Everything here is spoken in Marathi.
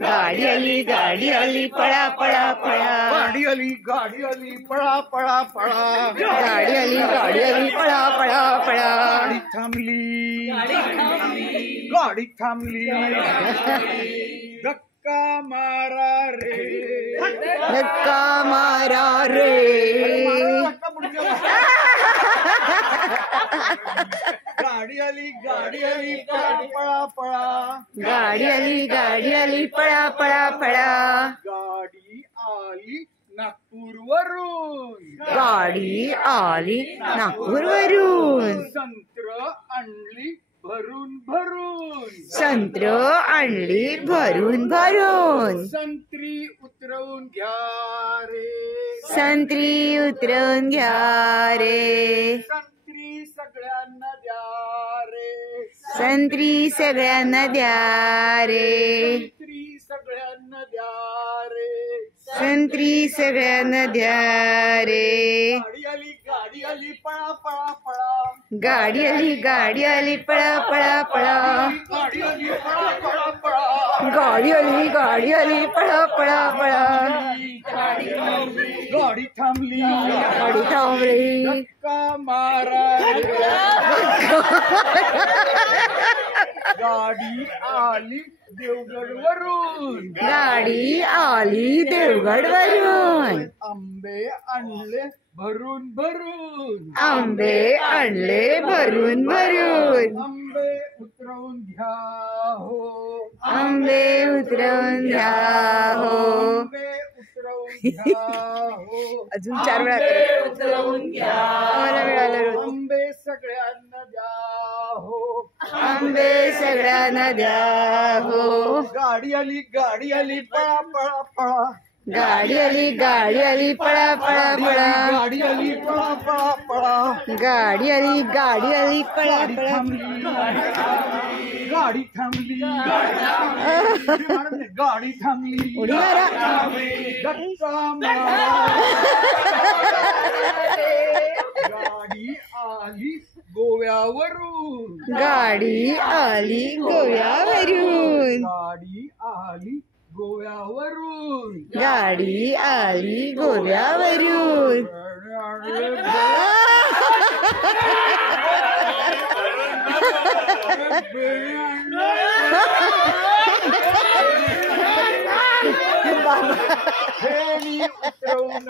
गाडी आली पळा पळा पळा गाडी आली पळा पळा पळा गाडी आली पळा पळा पळा गाडी थांबली धक्का मारा रे धक्का मारा रे गाडी आली पळा पळा पळा गाडी आली पळा पळा पळा गाडी आली नागपूरवरून गाडी आली नागपूरवरून संत्र आणली भरून भरून संत्र आणली भरून भरून संत्री उतरवून घ्या रे संत्री उतरवून घ्या रे संत्री सगळ्यांना द्या रे संत्री सगळ्यांना द्या रे संत्री सगळ्यांना द्या रे संत्री सगळ्यांना द्या रे गाडी आली पळा पळा पळा गाडी आली पळा पळा पळा गाडी आली पळा पळा पळा गाडी आली पळा पळा पळा गाडी थांबली गाडी थांबली धक्का मारा गाडी आली देवगडवरून गाडी आली देवगडवरून आंबे आणले भरून भरून आंबे आणले भरून भरून आंबे उतरवून घ्या हो आंबे उतरवून घ्या हो आंबे उतरवून घ्या हो अजून 4 वेळा उतरवून घ्या मला मिळालं रोज. आंबे सगळ्यांना द्या हो आंबे सगळ्यांना द्या हो गाडी आली पळा पळा पळा गाडी आली पळा पळा पळा गाडी आली पळा पळा पळा गाडी आली पळा पळा गाडी थांबली गाडी थांबली उडी मारा धक्का मारा गाडी आली गोव्यावरून गाडी आली गोव्यावरून गाडी आली गोव्यावरून गाडी आली गोव्यावरून उतरवून